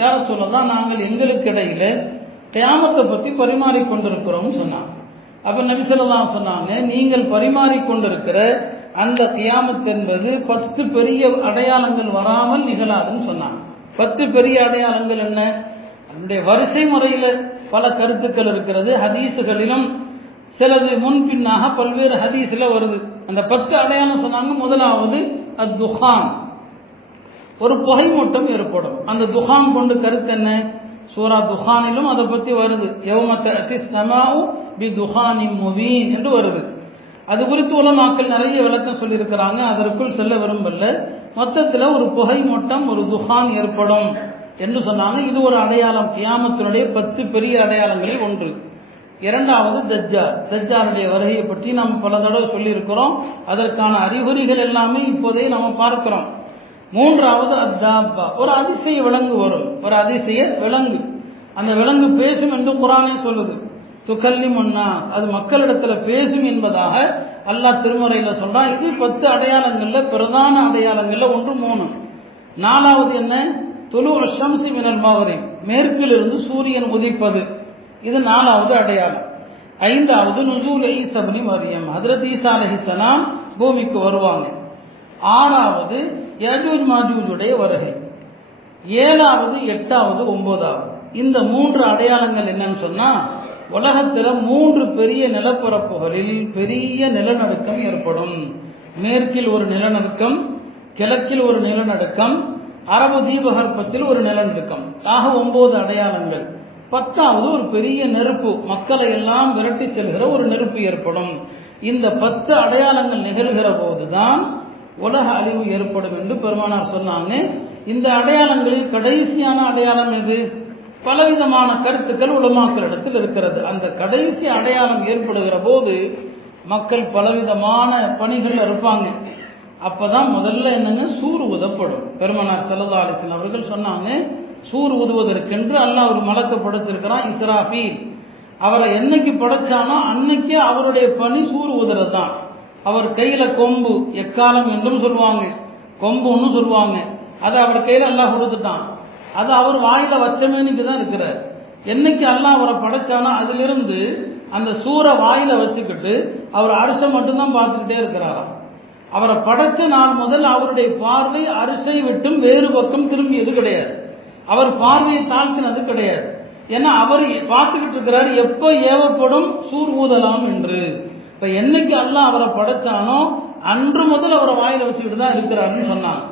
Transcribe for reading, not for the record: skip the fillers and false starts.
யார சொல்லலாம், நாங்கள் எங்களுக்கு இடையில கியாமத்தை பற்றி பரிமாறிக்கொண்டிருக்கிறோம் சொன்னாங்க. அப்ப நபி ஸல்லல்லாஹு அலைஹி சொன்னாங்க, நீங்கள் பரிமாறிக்கொண்டிருக்கிற அந்த கியாமத் என்பது 10 பெரிய அடையாளங்கள் வராமல் நிகழாதுன்னு சொன்னாங்க. 10 பெரிய அடையாளங்கள் என்ன? அதனுடைய வரிசை முறையில் பல கருத்துக்கள் இருக்கிறது. ஹதீஸுகளிலும் சிலது முன்பின்னாக பல்வேறு ஹதீஸில் வருது. அந்த 10 அடையாளம் சொன்னாங்க. முதலாவது அத்துஹான், ஒரு புகை மூட்டம் ஏற்படும். அந்த துஹான் கொண்டு கருத்து என்ன? சூரா துஹானிலும் அதை பற்றி வருது. யௌம தஅதி ஸமாஉ பிதுஹானின் முபீன் என்று வருது. அது குறித்து உலமாக்கள் நிறைய விளக்கம் சொல்லியிருக்கிறாங்க. அதற்குள் செல்ல விரும்பல. மொத்தத்தில் ஒரு புகை மூட்டம், ஒரு துஹான் ஏற்படும் என்று சொன்னாங்க. இது ஒரு அடையாளம், கியாமத்தினுடைய 10 பெரிய அடையாளங்களில் ஒன்று. இரண்டாவது தஜ்ஜால். தஜ்ஜாலுடைய வருகையை பற்றி நாம் பல தடவை சொல்லியிருக்கிறோம். அதற்கான அறிகுறிகள் எல்லாமே இப்போதே நம்ம பார்க்கிறோம். மூன்றாவது அத்தாப்பா, ஒரு அதிசய விலங்கு வரும், ஒரு அதிசய விலங்கு. அந்த விலங்கு பேசும் என்று குர்ஆனே சொல்லுது. துகல்லிமுன் நாஸ், அது மக்களிடத்துல பேசும் என்பதாக அல்லாஹ் திருமறையில் சொல்றான். இது 10 அடையாளங்கள்ல பிரதான அடையாளங்கள்ல ஒன்று. 3. நாலாவது என்ன? துலூஉ ஷம்ஸி மினல் மக்ரிப், மேற்கிலிருந்து சூரியன் உதிப்பது. இது 4வது அடையாளம். 5வது நுசூல் ஈசா இப்னு மரியம், ஹஜ்ரத் ஈசா அலைஹிஸ்ஸலாம் பூமிக்கு வருவாங்க. 6வது யஜூஜ் மாஜூஜுடைய வருகை. 7வது 8வது 9வது. இந்த 3 அடையாளங்கள் என்னன்னு சொன்னா, உலகத்தில் 3 பெரிய நிலப்பரப்புகளில் பெரிய நிலநடுக்கம் ஏற்படும். மேற்கில் ஒரு நிலநடுக்கம், கிழக்கில் ஒரு நிலநடுக்கம், அரபு தீபகற்பத்தில் ஒரு நிலநடுக்கம். ஆக 9 அடையாளங்கள். 10வது ஒரு பெரிய நெருப்பு, மக்களை எல்லாம் விரட்டி செல்கிற ஒரு நெருப்பு ஏற்படும். இந்த 10 அடையாளங்கள் நிகழ்கிற போதுதான் உலக அழிவு ஏற்படும் என்று பெருமானார் சொன்னாங்க. இந்த அடையாளங்களில் கடைசியான அடையாளம் எது? பலவிதமான கருத்துக்கள் உலமாக்களிடத்தில் இருக்கிறது. அந்த கடைசி அடையாளம் ஏற்படுகிற போது மக்கள் பலவிதமான பணிகள் இருப்பாங்க. அப்பதான் முதல்ல என்னங்க, சூர் ஊதப்படும். பெருமானார் ஸல்லல்லாஹு அலைஹி வஸல்லம் அவர்கள் சொன்னாங்க, சூர் ஊதுவதற்கென்று அல்லாஹ் ஒரு மலக்கை படைச்சிருக்கிறான், இஸ்ராஃபீல். அவரை என்னைக்கு படைச்சானோ அன்னைக்கே அவருடைய பணி சூர் ஊதுறது தான். அவர் கையில கொம்பு, எக்காலம் என்றும் சொல்லுவாங்க, கொம்புன்னு சொல்லுவாங்க. அதை அவர் கையில அல்லாஹ் கொடுத்துட்டான். அது அவர் வாயில வச்சமேனுக்கு தான் இருக்கிறார். என்னைக்கு அல்லாஹ் அவரை படைச்சானோ அதிலிருந்து அந்த சூரை வாயில வச்சுக்கிட்டு அவர் அரிசை மட்டும்தான் பார்த்துக்கிட்டே இருக்கிறாராம். அவரை படைச்ச நாள் முதல் அவருடைய பார்வை அரிசை விட்டும் வேறு பக்கம் திரும்பியது கிடையாது. அவர் பார்வையை தாழ்த்தினது கிடையாது. ஏன்னா அவர் பார்த்துக்கிட்டு இருக்கிறார், எப்போ ஏவப்படும் சூர் ஊதலாம் என்று. இப்ப என்னைக்கு அல்லாஹ் அவரை படைச்சானோ அன்று முதல் அவரை வாயில வச்சுக்கிட்டு தான் இருக்கிறாருன்னு சொன்னாங்க.